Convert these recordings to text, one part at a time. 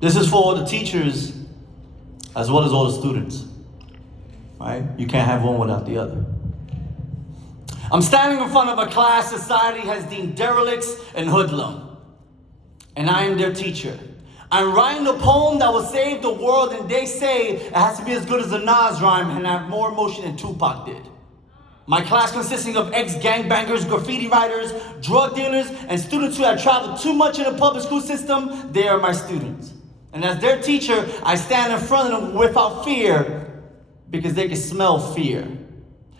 This is for all the teachers as well as all the students. Right? You can't have one without the other. I'm standing in front of a class society has deemed derelicts and hoodlum. And I am their teacher. I'm writing a poem that will save the world, and they say it has to be as good as a Nas rhyme and have more emotion than Tupac did. My class consisting of ex-gangbangers, graffiti writers, drug dealers, and students who have traveled too much in the public school system, they are my students. And as their teacher, I stand in front of them without fear because they can smell fear.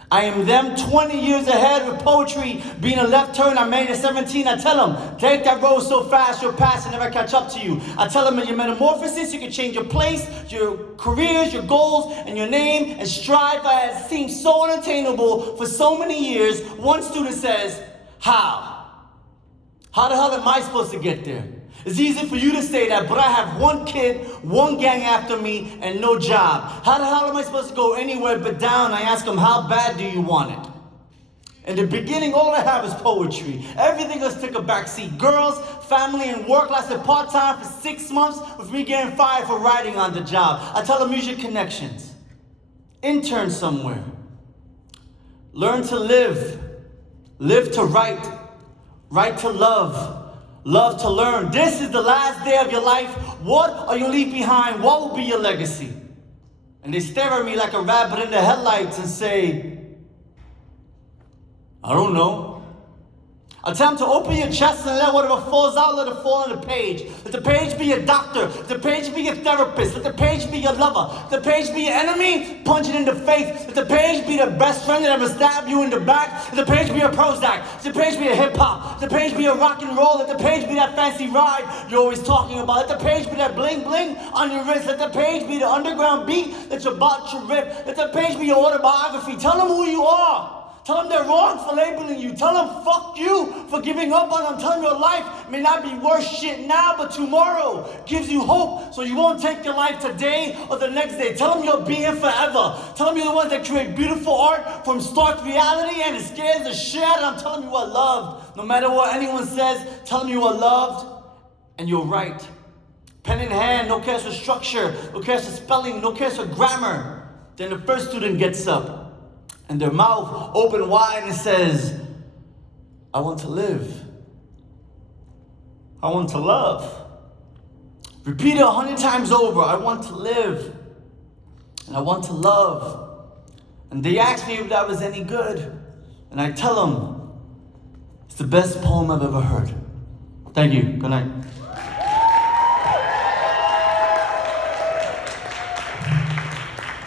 I am them 20 years ahead with poetry. Being a left turn I made at 17, I tell them, take that road so fast you'll pass and never catch up to you. I tell them in your metamorphosis, you can change your place, your careers, your goals, and your name, and strive for it seems so unattainable for so many years. One student says, how? How the hell am I supposed to get there? It's easy for you to say that, but I have one kid, one gang after me, and no job. How the hell am I supposed to go anywhere but down? I ask them, how bad do you want it? In the beginning, all I have is poetry. Everything else took a backseat. Girls, family, and work lasted part-time for 6 months with me getting fired for writing on the job. I tell them, use your connections. Intern somewhere. Learn to live. Live to write. Write to love. Love to learn. This is the last day of your life. What are you leave behind? What will be your legacy? And they stare at me like a rabbit in the headlights and say, I don't know. I tell them to open your chest and let whatever falls out, let it fall on the page. Let the page be your doctor. Let the page be your therapist. Let the page be your lover. Let the page be your enemy, punch it in the face. Let the page be the best friend that ever stabbed you in the back. Let the page be a Prozac. Let the page be a hip-hop. Let the page be a rock and roll. Let the page be that fancy ride you're always talking about. Let the page be that bling-bling on your wrist. Let the page be the underground beat that you're about to rip. Let the page be your autobiography. Tell them who you are. Tell them they're wrong for labeling you. Tell them fuck you for giving up on them. Tell them your life may not be worth shit now, but tomorrow gives you hope so you won't take your life today or the next day. Tell them you'll be here forever. Tell them you're the ones that create beautiful art from stark reality and it scares the shit out of them. Tell them you are loved. No matter what anyone says, tell them you are loved and you're right. Pen in hand, no cares for structure, no cares for spelling, no cares for grammar. Then the first student gets up. And their mouth open wide and says, I want to live. I want to love. Repeat it 100 times over. I want to live. And I want to love. And they ask me if that was any good. And I tell them, it's the best poem I've ever heard. Thank you. Good night.